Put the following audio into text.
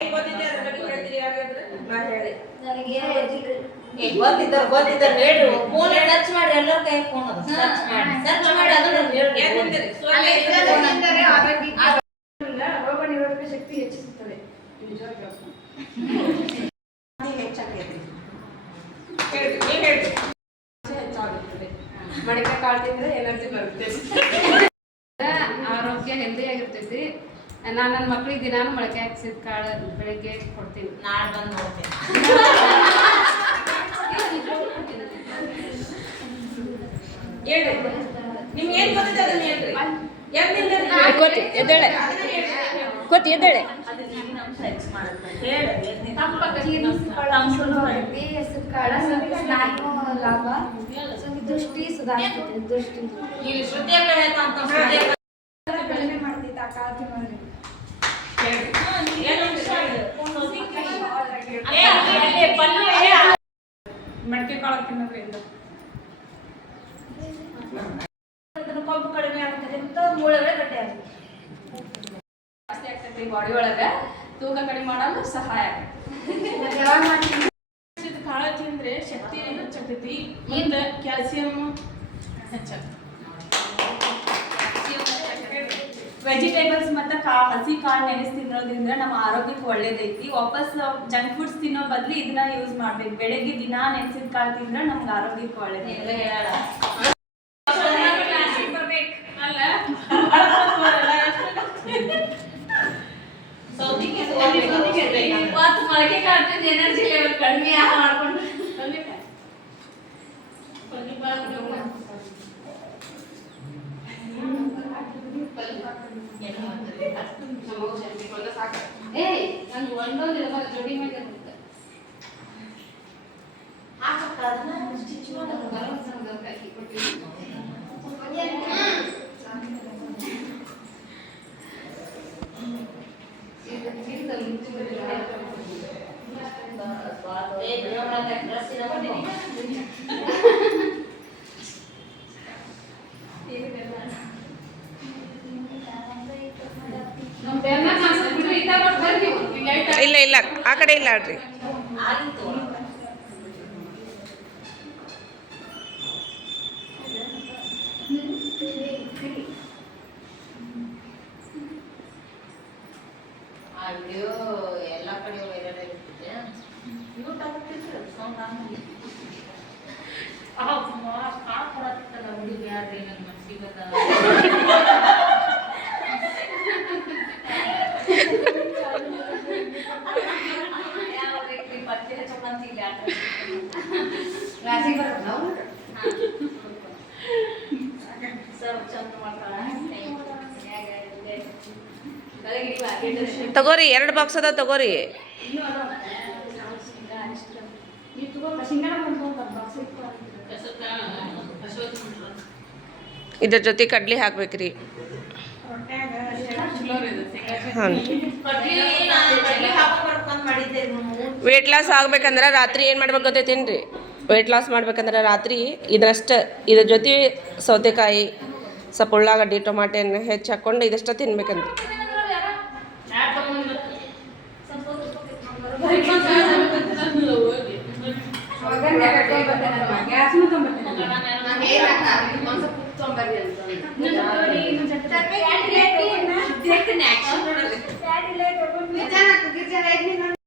ಗೊತ್ತಿದ್ದಾರೆ ಹೇಳಿ phone search ಮಾಡಿ ಎಲ್ಲರ ಕೈ ಫೋನ್ ಅದು ಸರ್ಚ್ ಮಾಡಿ ಅದನ್ನ ರೋಗ ನಿರೋಧಕ ಶಕ್ತಿ ಹೆಚ್ಚಿಸುತ್ತದೆ. ಹೆಚ್ಚಾಗುತ್ತದೆ. ಮಡಿಕೆ ಕಾಳು ತಿಂದ್ರೆ ಎನರ್ಜಿ ಬರುತ್ತೆ. ಆರೋಗ್ಯ ಹೆಲ್ದಿ ಆಗಿರ್ತೈತಿ. ನಾನು ನನ್ನ ಮಕ್ಕಳಿಗೆ ದಿನಾನು ಮೊಳಕೆ ಹಾಕ್ಸಿದ ಕಾಳು ಬೆಳಿಗ್ಗೆ ಕೊಡ್ತೀನಿ. ನಾಳೆ ಬಂದು ನೋಡ್ತೀನಿ. ಹೇಳ್ರಿ ನಿಮ್ಗೆ ಏನ್ ಗೊತ್ತಿದೆ ಅದನ್ನ ಹೇಳ್ರಿ. ಗೊತ್ತಿ ಎದ್ದೇಳೆ ಗೊತ್ತಿ ಎದ್ದೇಳೆ ಲಾಭ ದೃಷ್ಟಿ ಸುಧಾರಿಸ್ತದೆ. ದೃಷ್ಟಿ ಕಡಿಮೆ ಮಾಡ್ತೈತೆ ಕಾಳಜಿ ಮಾಡಿ. ಮಡಿಕೆ ಕಾಳು ತಿನ್ನೋದ್ರಿಂದ ಕೊಬ್ಬು ಕಡಿಮೆ ಆಗ್ತದೆ ಅಂತ ಮೂಳೆಗಳೇ ಗಟ್ಟಿ ಆಗ್ತದೆ. ಜಾಸ್ತಿ ಆಗ್ತೈತಿ ಬಾಡಿ ಒಳಗ ತೂಕ ಕಡಿಮೆ ಮಾಡಲು ಸಹಾಯ ಆಗುತ್ತೆ. ಕಾಳು ತಿಂದ್ರೆ ಶಕ್ತಿ ಹೆಚ್ಚಾಗ್ತೈತಿ. ಮುಂದೆ ಕ್ಯಾಲ್ಸಿಯಂ ಹೆಚ್ಚಾಗ್ತದೆ. ವೆಜಿಟೇಬಲ್ಸ್ ಮತ್ತು ಹಸಿ ಕಾಳು ನೆನೆಸಿ ತಿನ್ನೋದ್ರಿಂದ ನಮ್ಮ ಆರೋಗ್ಯಕ್ಕೆ ಒಳ್ಳೇದೈತಿ. ವಾಪಸ್ ಜಂಕ್ ಫುಡ್ಸ್ ತಿನ್ನೋ ಬದಲು ಇದನ್ನ ಯೂಸ್ ಮಾಡ್ಬೇಕು. ಬೆಳಗ್ಗೆ ದಿನ ನೆನೆಸಿದ ಕಾಳು ತಿಂದ್ರೆ ನಮ್ಗೆ ಆರೋಗ್ಯಕ್ಕೆ ಒಳ್ಳೇದೈತಿ. ಮೊಳಕೆ ಕಾಳು ಎನರ್ಜಿ ಲೆವೆಲ್ ಕಡಿಮೆ ಮಾಡ್ಕೊಂಡು ನಂಗೆ ಒಂದೊಂದು ಜೋಡಿ ಮೇಲೆ ಇಲ್ಲ ಇಲ್ಲ ಆ ಕಡೆ ಇಲ್ಲ ಆಡ್ರಿ. ಅಯ್ಯೋ ಎಲ್ಲ ಕಡೆ ವೈರಲ್ ಆಗಿರ್ತದೆ. ಹುಡುಗಿ ಯಾರ್ರಿ ನನ್ನ ಮನ್ಸಿಗೆ ತಗೋರಿ 2 ಬಾಕ್ಸ್ ಅದ ತಗೋರಿ. ಇದ್ರ ಜೊತೆ ಕಡ್ಲಿ ಹಾಕ್ಬೇಕ್ರಿ. ಹಾಂ ವೇಟ್ ಲಾಸ್ ಆಗ್ಬೇಕಂದ್ರೆ ರಾತ್ರಿ ಏನು ಮಾಡ್ಬೇಕು ಗೊತ್ತೈತೇನ್ರಿ? ವೇಟ್ ಲಾಸ್ ಮಾಡ್ಬೇಕಂದ್ರೆ ರಾತ್ರಿ ಇದ್ರ ಜೊತೆ ಸೌತೆಕಾಯಿ, ಸ್ವಲ್ಪ ಉಳ್ಳಾಗಡ್ಡಿ, ಟೊಮಾಟೆನ ಹೆಚ್ಚು ಹಾಕ್ಕೊಂಡು ಇದಷ್ಟ ತಿನ್ಬೇಕಂತ.